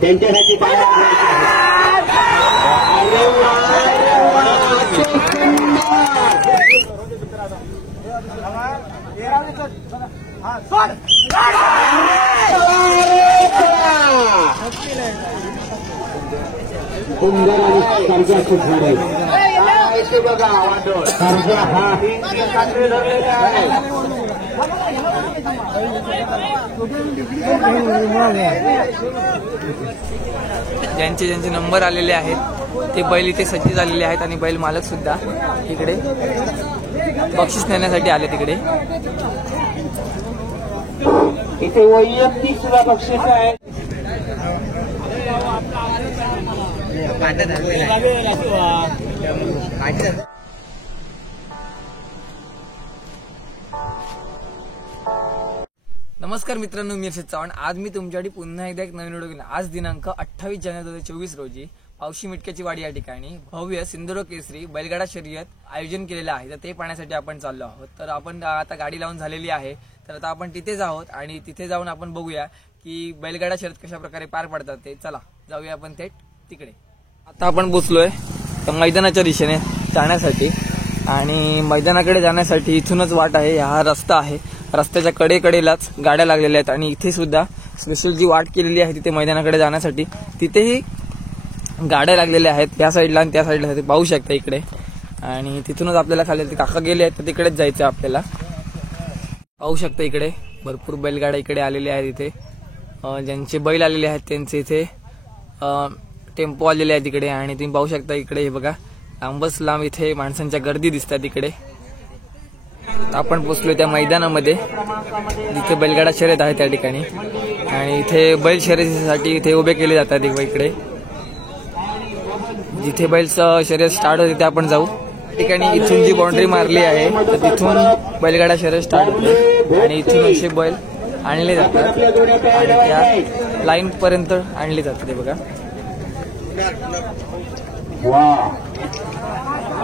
त्यांच्यासाठी सुंदर आणि कर्जा खूप झाले बघा कर्जा हा धरलेला आहे. ज्यांचे ज्यांचे नंबर आलेले आहेत ते बैल इथे सज्ज झालेले आहेत आणि बैल मालक सुद्धा इकडे बक्षीस नेण्यासाठी आले. तिकडे इथे वैयक्तिक सुद्धा बक्षीस आहे. नमस्कार मित्रांनो, मी हर्षद चव्हाण. आज मी तुमच्यासाठी पुन्हा एकदा एक नवीन व्हिडिओ घेऊन आज दिनांक 28 जानेवारी 2024 रोजी पावशी मिटक्याची वाडी या ठिकाणी भव्य सिंधुदुर्ग केसरी बैलगाडा शर्यत आयोजन केलेलं आहे. तर ते पाहण्यासाठी आपण चाललो आहोत. तर आपण आता गाडी लावून झालेली आहे. तर आता आपण तिथेच आहोत आणि तिथे जाऊन आपण बघूया की बैलगाडा शर्यत कशा प्रकारे पार पडतात ते. चला जाऊया आपण थेट तिकडे. आता आपण पोचलोय मैदानाच्या दिशेने जाण्यासाठी आणि मैदानाकडे जाण्यासाठी इथूनच वाट आहे. हा रस्ता आहे. रस्त्याच्या कडेकडेलाच गाड्या लागलेल्या आहेत आणि इथे सुद्धा स्पेशल जी वाट केलेली आहे तिथे मैदानाकडे जाण्यासाठी तिथेही गाड्या लागलेल्या आहेत. या साईडला आणि त्या साईडला ते पाहू शकता इकडे. आणि तिथूनच आपल्याला खाली ते काका गेले आहेत तर तिकडेच जायचं आपल्याला. पाहू शकता इकडे भरपूर बैलगाड्या इकडे आलेल्या आहेत. इथे ज्यांचे बैल आलेले आहेत त्यांचे इथे टेम्पो आलेले आहेत तिकडे. आणि तुम्ही पाहू शकता इकडे हे बघा लांबच लांब इथे माणसांच्या गर्दी दिसतात इकडे. आपण पोचलोय त्या मैदानामध्ये जिथे बैलगाडा शर्यत आहे त्या ठिकाणी. आणि इथे बैल शर्यतीसाठी इथे उभे केले जातात इकडे. जिथे बैल शर्यत स्टार्ट होते ते आपण जाऊ. ठिकाणी इथून जी बाउंड्री मारली आहे तर तिथून बैलगाडा शर्यत स्टार्ट होते आणि इथून असे बैल आणले जातात आणि त्या लाईन पर्यंत आणले जातात. ते बघा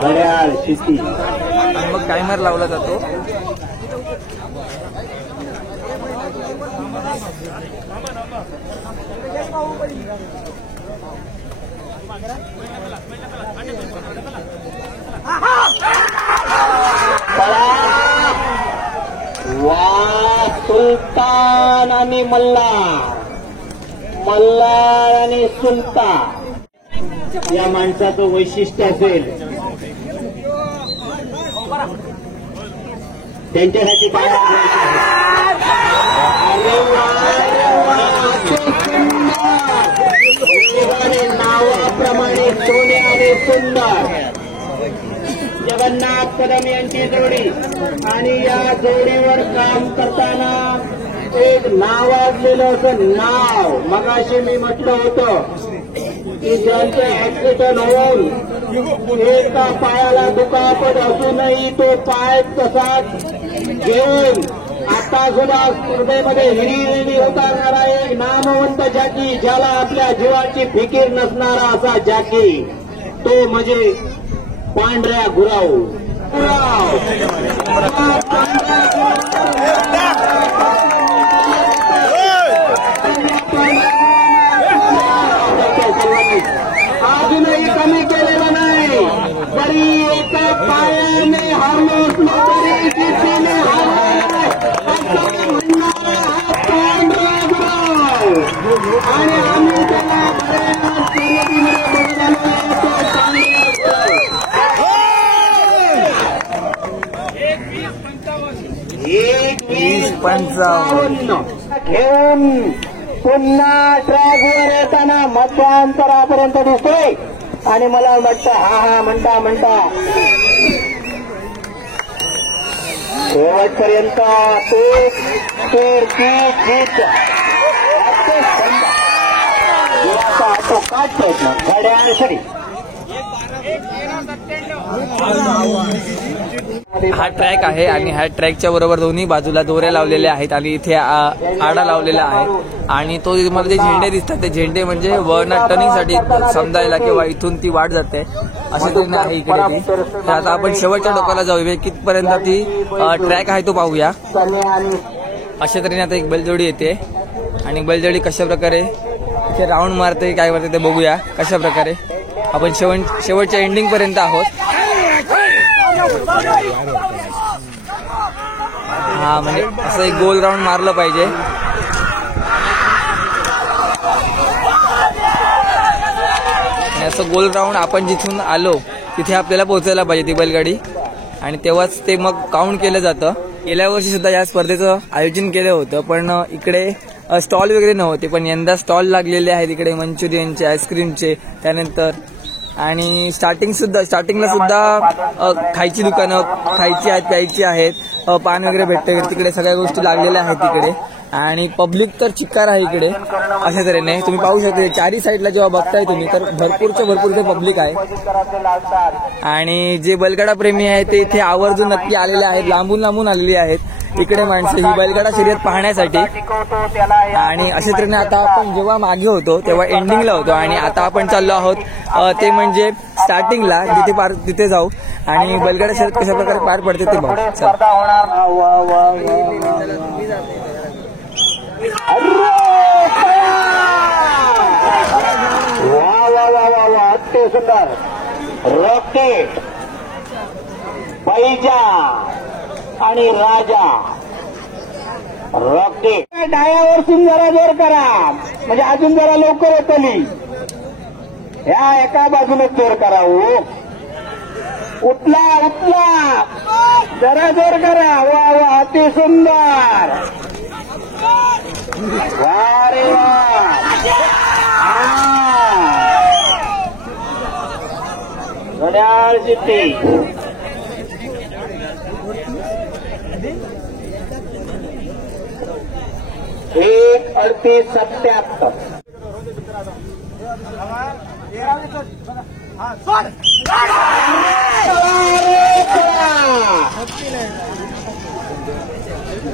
आणि मग टायमर लावला जातो. सुलतान आणि मल्हार, मल्हार आणि सुलतान या माणसाचं वैशिष्ट्य असेल. त्यांच्यासाठी नावाप्रमाणे सोने आणि सुंदर जगन्नाथ कदम यांची जोडी. आणि या जोडीवर काम करताना एक नावाजलेलं असं नाव मगाशी मी म्हटलं होतं की ज्यांचं ऍक्सिडेंट होऊन एका पायाला दुखापत असूनही तो पाय तसाच घेऊन आता सुद्धा स्पर्धेमध्ये हिरिहिरी उतरणारा एक नामवंत जॅकी, ज्याला आपल्या जीवाची फिकीर नसणारा असा जॅकी, तो म्हणजे पांढऱ्या गुराव. अजूनही कमी केलेलं नाही. बरी एका पायाने हारलोच तरी तिथे आणि आम्ही त्याला घेऊन पुन्हा ट्रॅकवर येताना मधल्या अंतरापर्यंत दिसतोय. आणि मला वाटतं हा म्हणता शेवटपर्यंत तो काढतोय ना गाड्या सरी. हा ट्रॅक आहे आणि ह्या ट्रॅकच्या बरोबर दोन्ही बाजूला दोऱ्या लावलेल्या आहेत आणि इथे आडा लावलेला आहे. आणि तो मला जे झेंडे दिसतात ते झेंडे म्हणजे वळणा टर्निंगसाठी समजायला किंवा इथून ती वाट जाते असे तरी आहे इकडे. तर आता आपण शेवटच्या टोकाला जाऊया. कितपर्यंत ती ट्रॅक आहे तो पाहूया. अशा तऱ्हेने आता एक बैलजोडी येते आणि बैलजोडी कशा प्रकारे इथे राऊंड मारते काय करते ते बघूया कशा प्रकारे. आपण शेवटच्या एंडिंग पर्यंत आहोत. हा म्हणजे असं एक गोल राऊंड मारलं पाहिजे. आणि असं गोल राऊंड आपण जिथून आलो तिथे आपल्याला पोहोचायला पाहिजे ती बैलगाडी आणि तेव्हाच ते मग काउंट केलं जातं. गेल्या वर्षी सुद्धा या स्पर्धेचं आयोजन केलं होतं पण इकडे स्टॉल वगैरे नव्हते पण यंदा स्टॉल लागलेले आहेत इकडे मंचुरियनचे आईस्क्रीमचे त्यानंतर आणि स्टार्टिंगला सुद्धा खायची दुकानं खायची आहेत प्यायची आहेत पान वगैरे भेटते तिकडे सगळ्या गोष्टी लागलेल्या आहेत तिकडे आणि पब्लिक तर चिक्कार आहे इकडे. अशा तऱ्हेने तुम्ही पाहू शकता चारी साईडला जेव्हा बघताय तुम्ही तर भरपूर ते पब्लिक आहे आणि जे बैलगाडा प्रेमी आहेत ते इथे आवर्जून नक्की आलेले आहेत. लांबून आलेली आहेत इकडे माणसं ही बैलगाडा शर्यत पाहण्यासाठी. आणि अशा तऱ्हेने आता आपण जेव्हा मागे होतो तेव्हा एंडिंगला होतो आणि आता आपण चाललो आहोत ते म्हणजे स्टार्टिंगला तिथे जाऊ आणि बैलगाडा शर्यत कशा प्रकारे पार पडते ते बघू. वा अति सुंदर रॉकेट बैजा आणि राजा. रॉकेट डायावरसून जरा जोर करा म्हणजे अजून जरा लवकर होतली. ह्या एका बाजूनच जोर करा. उठला जरा जोर करा. वा अति सुंदर. वा रे वा. घड्याळ जिते 1:38:77.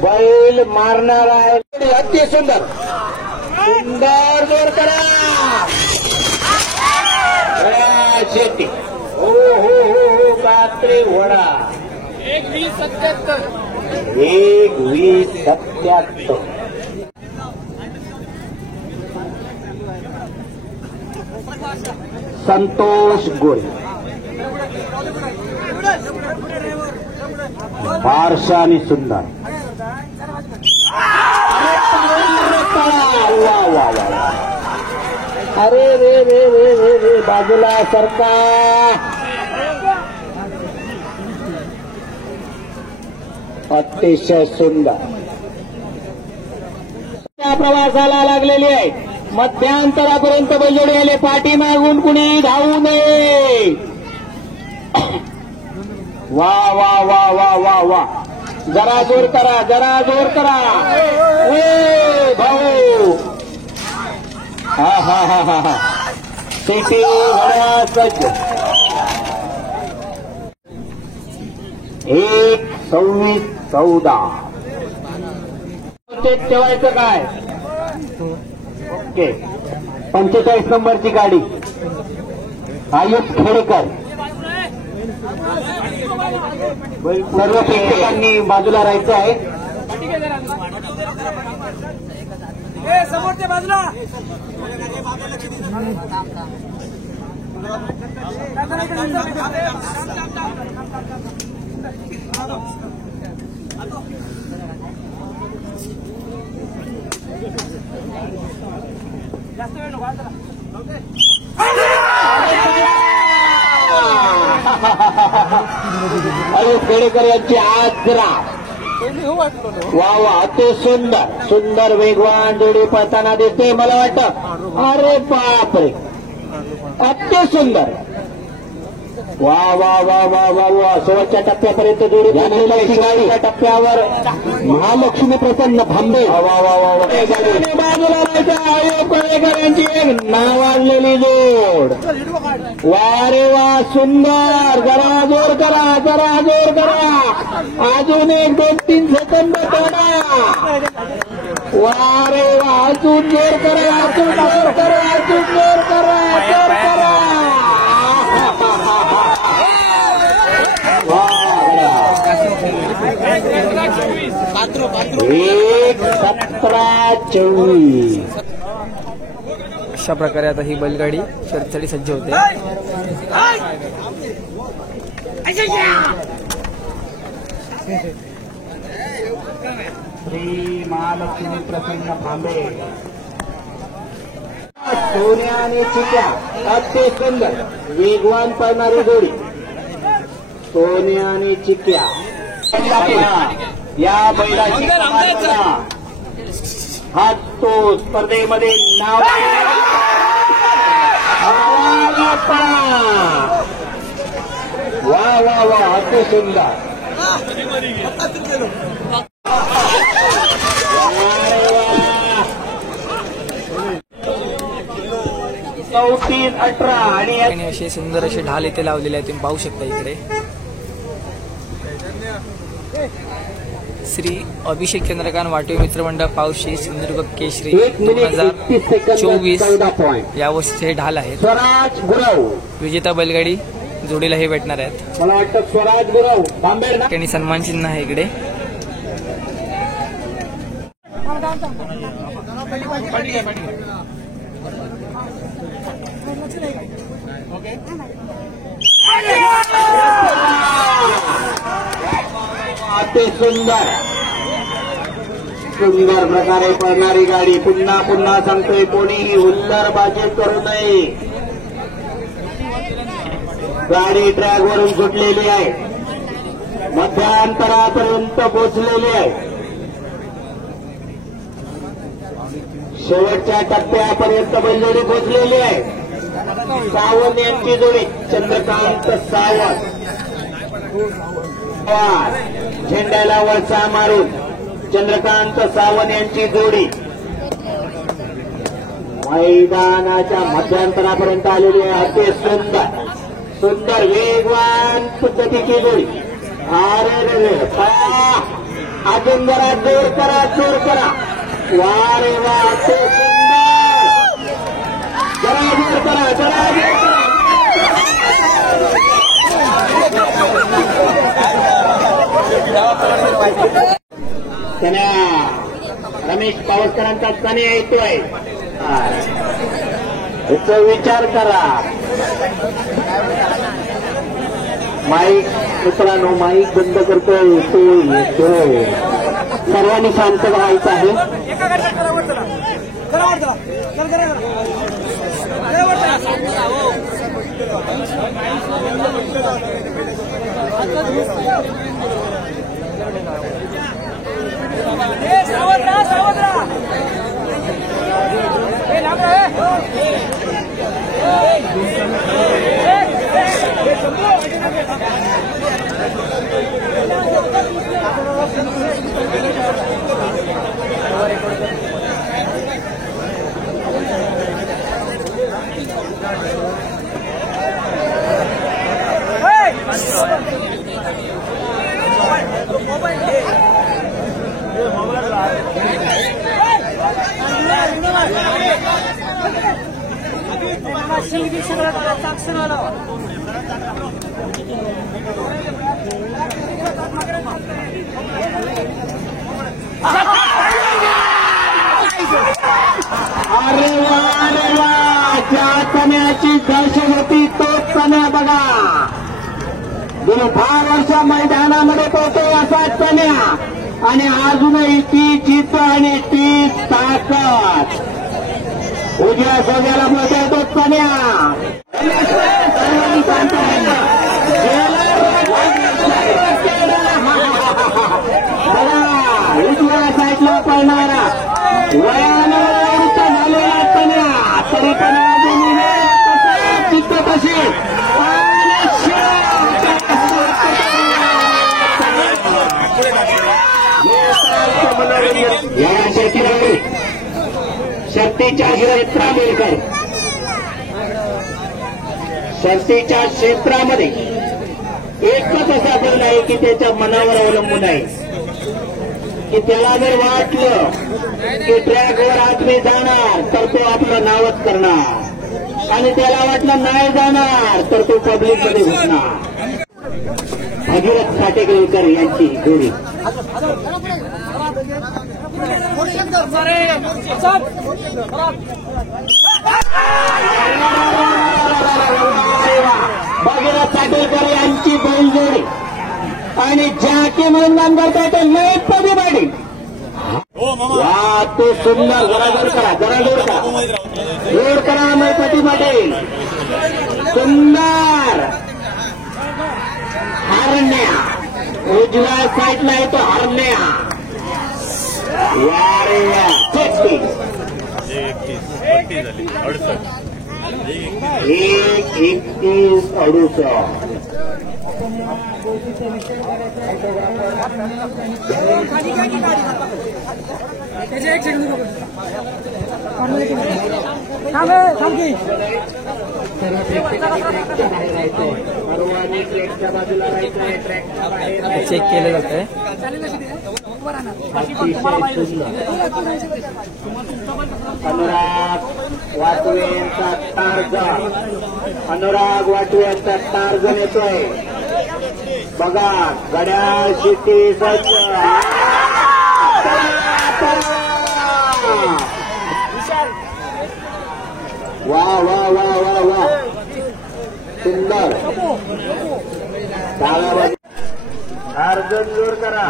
बैल मारणार आहे. अति सुंदर जोर करा. शेती हो कात्रे वडा 1:20:77. 1:20:77. संतोष गोल बारशा आणि सुंदर. वा अरे रे बाजूला सरका. अतिशय सुंदर त्या प्रवासाला लागलेली आहे. मध्यांतरापर्यंत बैलजोडी आले. पाठीमागून कुणी धावू नये. वा वा वा वा वा वा. जरा जोर करा. भाऊ हा सिटी घड्याळ सज्ज. 1:26:14. ठेवायचं काय. ओके 45 नंबरची गाडी आयुष खेडेकर. सर्व प्रेक्षकांनी बाजूला राहायचं आहे. समोरच्या बाजूला आयुष खेडेकर यांची आजरा. वा अति सुंदर वेगवान जोडी पळताना दिसते. मला वाटतं अरे बापरे अति सुंदर. वा वा वा वा वा वा. शेवटच्या टप्प्यापर्यंत जोडी गाडीच्या टप्प्यावर महालक्ष्मी प्रसन्न भांबे. बाजूला आयुष खेडेकर यांची एक नावाजलेली जोड. वा रे वा सुंदर. जरा जोर करा. अजून 1-2-3 सेकंद तोडा. वा रे वा. अजून जोर करा. 17-24. अशा प्रकारे आता ही बैलगाडी शर्यतीसाठी सज्ज होते. श्री महालक्ष्मी प्रसन्न भांबे, सोन्या आणि चिक्या अतिशय सुंदर वेगवान पळणारी जोडी. सोन्या आणि चिक्या या बैलाची हा तो स्पर्धेमध्ये नाव वा वा वा अति सुंदर. 34-18 आणि असे सुंदर असे ढाल इथे लावलेले आहेत, तुम्ही पाहू शकता इकडे. श्री अभिषेक चंद्रकांत वाटवे मित्रमंडळ पावशी सिंधुदुर्ग केशरी 2024 या वर्षीचे हे ढाल आहेत. स्वराज गुरव विजेता बैलगाडी जोडीला हे भेटणार आहेत. मला वाटतं स्वराज गुरव बांबेर त्यांनी सन्मान चिन्ह आहे इकडे. अति सुंदर सुंदर प्रकारे पळणारी गाडी. पुन्हा पुन्हा सांगतोय, कोणीही हुल्लडबाजी करू नये. गाडी ट्रॅकवरून सुटलेली आहे, मध्यांतरापर्यंत पोहोचलेली आहे, शेवटच्या टप्प्यापर्यंत बैलजोडी पोहोचलेली आहे. सावंत यांची जोडी चंद्रकांत सावंत झेंड्याला वळसा मारून चंद्रकांत सावंत यांची जोडी मैदानाच्या मध्यांतरापर्यंत आलेली आहे. अति सुंदर सुंदर वेगवान पद्धतीची जोडी. अरे अजून जरा जोर करा जोर करा. वा रे वा अति सुंदर. जरा जोर करा जरा जोर करा. रमेश पावसकरांचा कन्या येतोय, याचा विचार करा. माईक मित्रांनो माईक बंद करतोय तो सर्वांनी शांत व्हायचं आहे. अरे वा ज्या कन्याची दर्शन होती तोच कन्या बघा. गेली 10 वर्ष मैदानामध्ये पोहतो असा कन्या आणि अजूनही ती जिद्द आणि ती ताकद उद्या सगळ्याला मोठा येतो कन्या. उजव्या साईडला पळणारा वयानं वृत्त झालेला कन्या तरी पण चित्त कशी या शर्तीमध्ये शर्तीच्या क्षेत्रामध्ये शर्तीच्या क्षेत्रामध्ये एकच असा बैल आहे की त्याच्या मनावर अवलंबून आहे की त्याला जर वाटलं की ट्रॅकवर आज मी जाणार तर तो आपलं नावच करणार आणि त्याला वाटलं नाही जाणार तर तो पब्लिकमध्ये घुसणार. भगीरथ साटेकर यांची जोडी. भगीरथ साटेकर यांची बैलजोडी आणि ज्याचे मनोरंजन करताय ते लयत पदी वा तो सुंदर. जरा जोड करा, जरा जोड करा, जोड करा मैपती पाटील. सुंदर हरण्या उजव्या साईडला येतो हरण्या. वारे 1:31:68. चेक केलं जातंय. अनुराग वाटवेंचा टार्गन, अनुराग वाटवेंचा टार्गन येतोय बघा. घड्याळ शिट्टी सज्ज. वा वा वा वा वा सुंदर. डाव्या बाजू टार्गन जोर करा.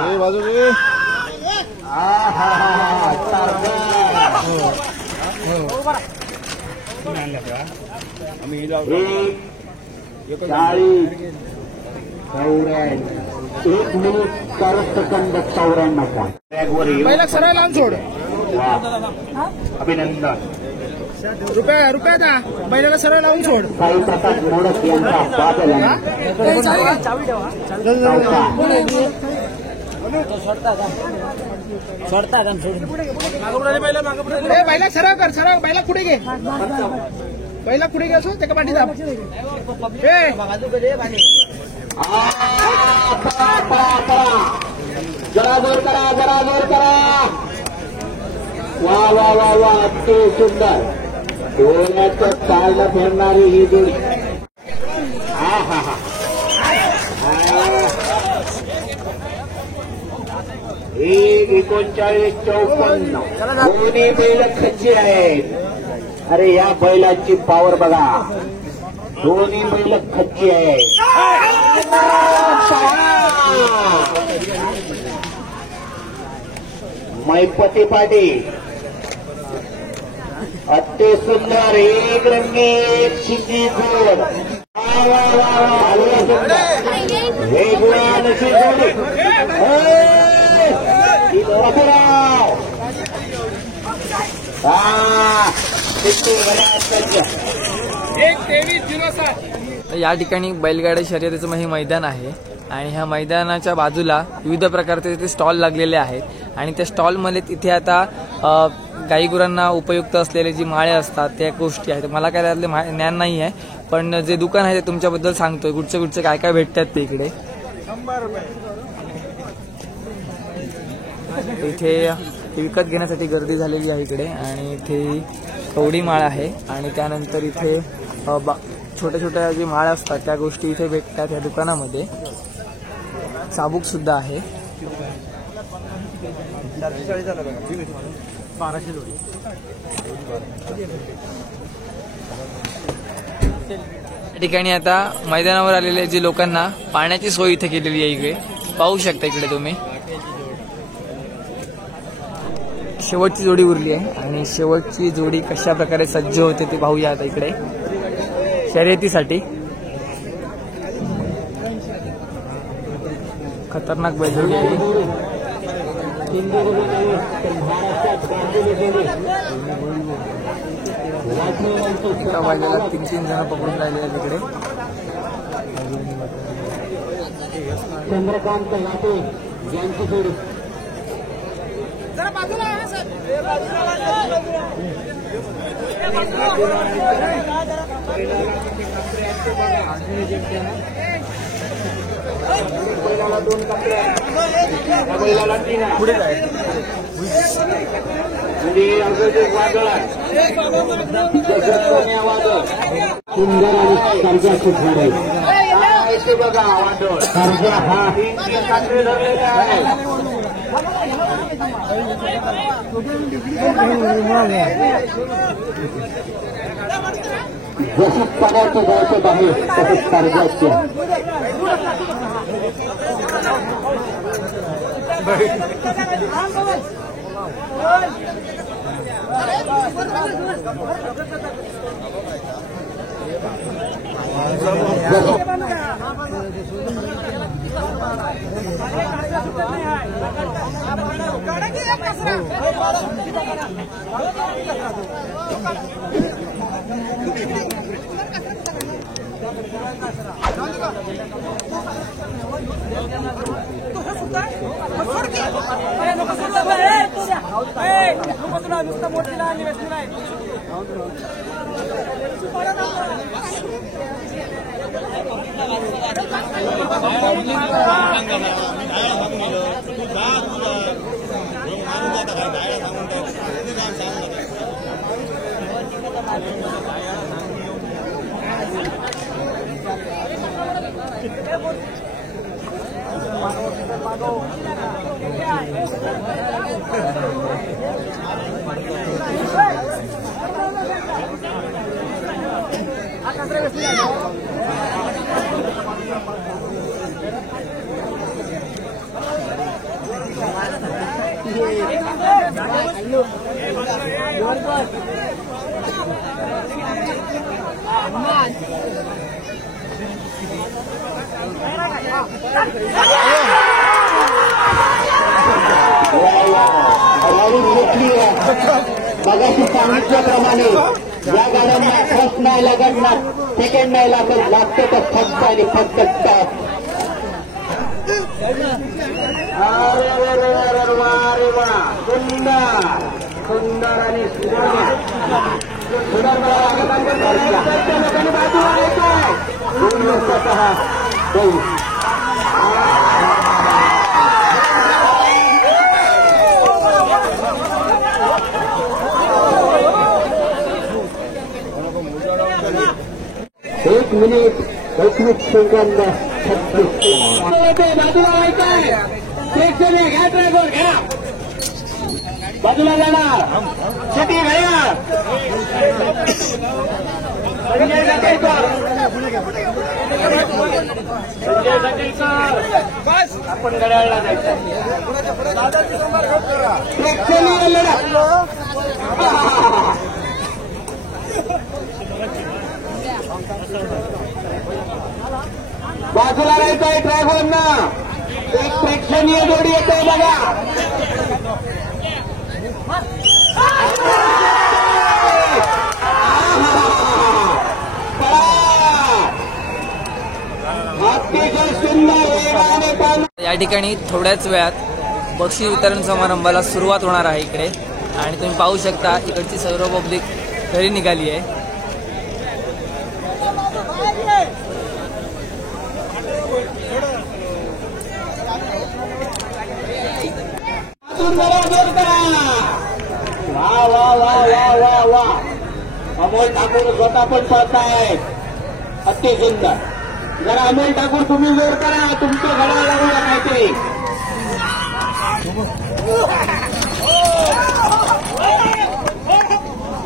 एक मिनिट 4 सेकंद 94. पहिला सरळ लावून सोड. अभिनंदन. रुपया दा बैलाला सरळ लावून सोड. साई प्रसाद मोडक यांचा बादल सोडता का बैला सरळ कर, सरळ बैला पुढे घे, बैला पुढे घे असो त्याच्या पाठी दाब. जरा जोर करा, जरा जोर करा. वा वा वा वा ते सुंदर. डोळ्याचं चालला फिरणारी ही जोडी. हा हा हा 1:39:54. दोन्ही बैल खच्ची आहेत. अरे या बैलाची पावर बघा. दोन्ही बैल खच्ची आहेत. मैपती पाटील अति सुंदर. एक रंगी एक शिंगी जोड. वेगवेगळ्या नशी जोडी. या ठिकाणी बैलगाडी शर्यतीचं हे मैदान आहे आणि ह्या मैदानाच्या बाजूला विविध प्रकारचे तिथे स्टॉल लागलेले आहेत आणि त्या स्टॉलमध्ये तिथे आता गाईगुरांना उपयुक्त असलेले जी माळे असतात त्या गोष्टी आहेत. मला काय त्यातले ज्ञान नाही आहे, पण जे दुकान आहे ते तुमच्याबद्दल सांगतोय. कुठचे काय काय भेटतात ते इकडे. इथे विकत घेण्यासाठी गर्दी झालेली आहे इकडे आणि इथे कवडी माळ आहे आणि त्यानंतर इथे छोट्या छोट्या जी माळ असतात त्या गोष्टी इथे भेटतात या दुकानामध्ये. चाबूक सुद्धा आहे. 1200 जोडी. या ठिकाणी आता मैदानावर आलेले जे लोकांना पाण्याची सोय इथे केलेली आहे. इकडे पाहू शकता इकडे तुम्ही. शेवटची जोडी उरली आहे आणि शेवटची जोडी कशा प्रकारे सज्ज होते ते पाहूया आता इकडे शर्यतीसाठी. खतरनाक बैलजोडी आहे. एका बैलाला 3-3 जण पकडून राहिले आहेत तिकडे. चंद्रकांत लाटे यांची जोडी. बैलाला 2 कपड्या, बैलाला 3 पुढे जायचं म्हणजे अगदी वादळ आहे. सुंदर आणि सर्जा सुधार आहे. कसे बघा वाटोळ सर्जा हा 3 कात्रे धरलेले आहे. जशी पदार्थ दर्शक आहे तसेच सर्जाचे मगाशी सांगितल्याप्रमाणे या गाड्यांना फर्स्ट नाही लागत ना सेकंड नाही लागत लागतो तर फक्त आणि फक्त टॉप. अरे वा सुंदर सुंदर आणि एक मिनिट 21 सेकंद 36 बाजूला व्हायचंय. प्रेक्षणीय घ्या ड्रायव्हर घ्या बाजूला जाणार सिटी घड्याळ संजय सटेकर आपण घड्याळला जायचं. प्रेक्षणीय लढत बाजूला राहायचंय ड्रायव्हरना. एक प्रेक्षणीय जोडी येते बघा. अतिशय सुंदर वेगाने या ठिकाणी थोड्याच वेळात बक्षीस वितरण समारंभाला सुरुवात होणार आहे इकडे. आणि तुम्ही पाहू शकता इकडची सर्व पब्लिक घरी निघाली आहे. वा वा वा वा वा वा अमोल ठाकूर स्वतः पण पळतायत. अति सुंदर. जरा अमोल ठाकूर तुम्ही जोर करा तुमचं घड्याळ लागूया काहीतरी.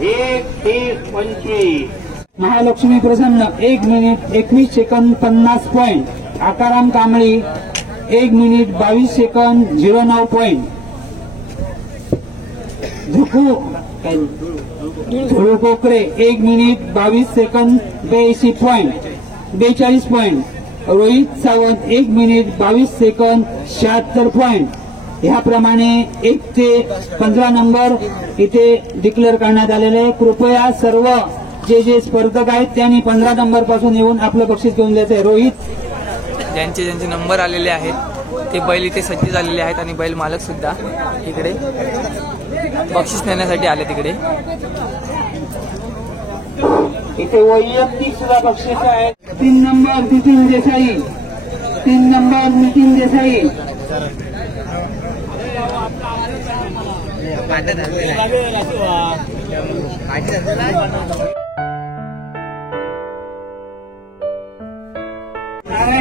1:30:25 Mahalakshmi Prasanna 1 minute 21 second 50 point. Akaram Kambli 1 minute 22 second 09 point. झुळू Kokare 1 minute 22 second 42 point. Rohit Sawant 1 minute 22 second 76 point. ह्याप्रमाणे 1 ते 15 नंबर इथे डिक्लेअर करण्यात आलेले आहे. कृपया सर्व जे स्पर्धक आहेत त्यांनी 15 नंबर पासून येऊन आपलं बक्षीस घेऊन द्यायचं आहे. रोहित ज्यांचे नंबर आलेले आहेत ते बैल इथे सज्ज झालेले आहेत आणि बैल मालक सुद्धा इकडे बक्षीस नेण्यासाठी आले तिकडे. इथे वैयक्तिक सुद्धा बक्षीस आहेत. 3 नंबर नितीन देसाई 3 नंबर नितीन देसाई.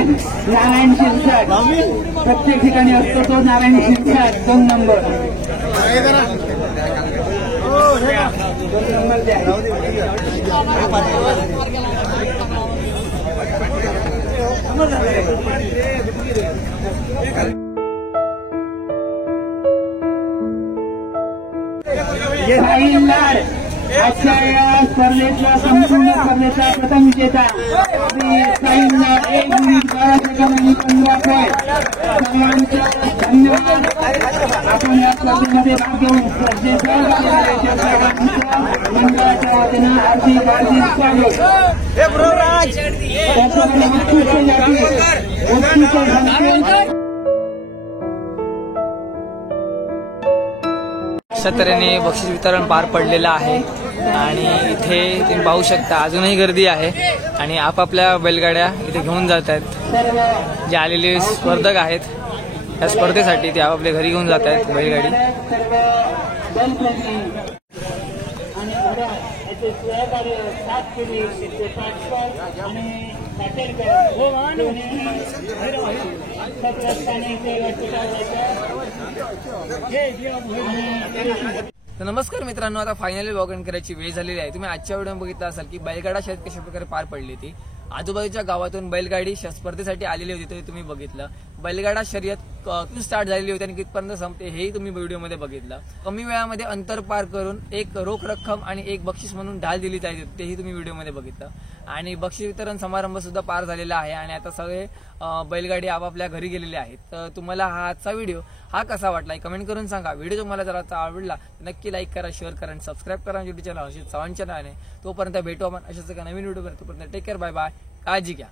नारायण शिरसाट. प्रत्येक ठिकाणी असतो तो नारायण शिरसाट 2 नंबर. 2 नंबर द्या. साहिल लाड आजच्या या स्पर्धेतला संपूर्ण स्पर्धेचा प्रथम विजेता साहिल लाड 1 मिनिट 12 सेकंद आणि 15 पॉईंट. सर्वांचं धन्यवाद. आपण या स्पर्धेमध्ये भाग घेऊन स्पर्धेचं मंडळाच्या वतीनं हार्दिक स्वागत. त्याचप्रमाणे अशा तऱ्हेने बक्षीस वितरण पार पडलेलं आहे आणि इथे तुम्ही पाहू शकता अजूनही गर्दी आहे आणि आपापल्या बैलगाड्या इथे घेऊन जात आहेत. जे आलेले स्पर्धक आहेत या स्पर्धेसाठी ते आपापल्या घरी घेऊन जात आहेत बैलगाडी. तर नमस्कार मित्रांनो, आता फायनली लॉग इन करायची वेळ झालेली आहे. तुम्ही आजच्या व्हिडिओ बघितला असाल की बैलगाडा शर्यत कशा प्रकारे पार पडली ती. आजूबाजूच्या गावातून बैलगाडी स्पर्धेसाठी आलेली होती ते तुम्ही बघितलं. बैलगाडा शर्यत कुठून स्टार्ट झालेली होती आणि कितपर्यंत संपते हेही तुम्ही व्हिडिओमध्ये बघितलं. कमी वेळामध्ये अंतर पार करून एक रोख रक्कम आणि एक बक्षीस म्हणून ढाल दिली जायची तेही तुम्ही व्हिडिओमध्ये बघितलं. आणि बक्षीस वितरण समारंभ सुद्धा पार झालेला आहे आणि आता सगळे बैलगाडी आपापल्या घरी गेलेले आहेत. तर तुम्हाला हा आजचा व्हिडिओ हा कसा वाटला कमेंट करून सांगा. व्हिडिओ तुम्हाला जर आता आवडला नक्की लाईक करा, शेअर करा आणि सबस्क्राईब करा युट्यूब चॅनल हर्षित चव्हाण चॅनल आहे. तोपर्यंत भेटू आपण अशाच एका नवीन व्हिडिओ. तोपर्यंत टेक केअर, बाय बाय, काळजी घ्या.